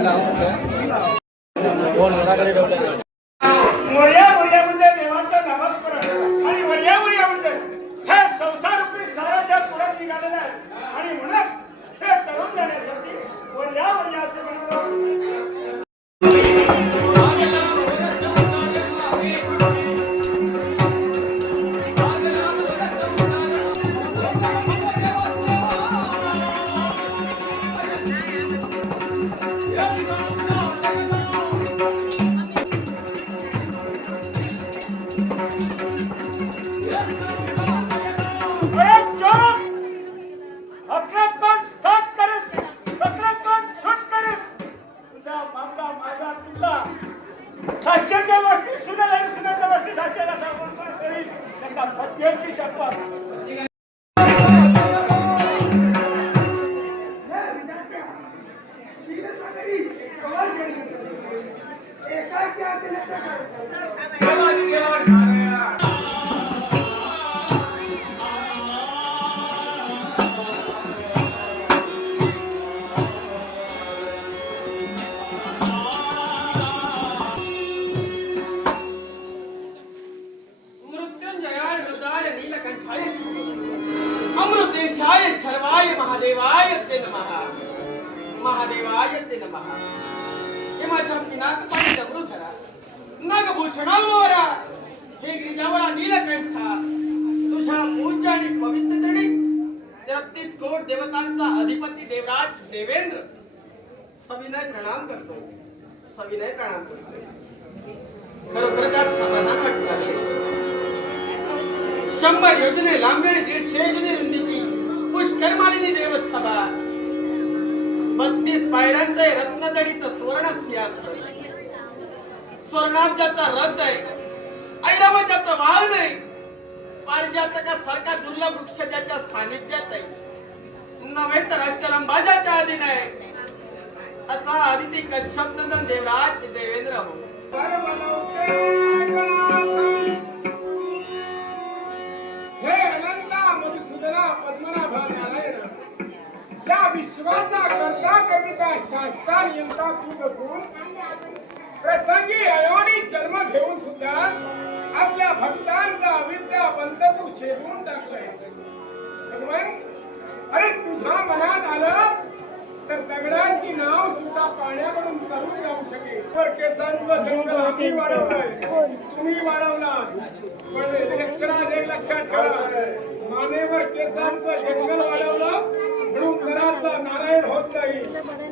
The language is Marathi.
मोर्या मोर्या म्हणजे देवाचं नामस्मरण आणि वर्या वर्या म्हणजे हे संसार रूपी सारा जग पुढे निघालेलं आहे आणि म्हणून ते तरुण जाण्यासाठी वर्या वर्या असे म्हणतात. साश्याच्या गोष्टी सुनेल आणि सुनाच्या गोष्टी साश्याला सांगून तरी त्यांना पत्याची शपथ. अमृतेशाय सर्वाय महादेवाय ते नमः. महादेवाय ते नमः. हे माझ्या पिनाकपाणी दगडू धरा नागभूषणावरा हे गिरिजावरा नीलकंठा तुझ्या पूज्य आणि पवित्र जणी 33 कोट देवतांचा अधिपती देवराज देवेंद्र सविनय प्रणाम करतो. सविनय प्रणाम करतो. खरोखर त्यात समाधान वाटत आहे. 100 योजने लांबी आणि 150 योजने रुंदीची पुष्कर मालिनी देवस्थाना 32 पायऱ्यांचे रत्नजडित सुवर्ण सिंहासन स्वर्णाब्जाचा रथ आहे. ऐरावताचा वाहन आहे. पारिजातकासारखा दुर्लभ वृक्ष ज्याच्या सानिध्यात आहे. नव्हे तर अष्टलंबाजाच्या अधीन आहे असा आदिती कश्यपनंदन देवराज देवेंद्र हो. हे अनंता मधुसूदना पद्मनाभा नारायण या विश्वाचा करता कविता शास्त्रा यंता तू बसून प्रसंगी अयोनी जन्म घेऊन सुद्धा आपल्या भक्तांचा अविद्या बंध तू शेदून टाकलाय. अरे तुझ्या मनात आलं तर दगडांची नाव सुद्धा पाण्याकडून तरून जाऊ शकेल. पर केसांचं जंगल आम्ही वाढवलंय तुम्ही वाढवला पण एक लक्षात ठेवा मानेवर केसांचं जंगल वाढवलं म्हणून नराचा नारायण होत नाही.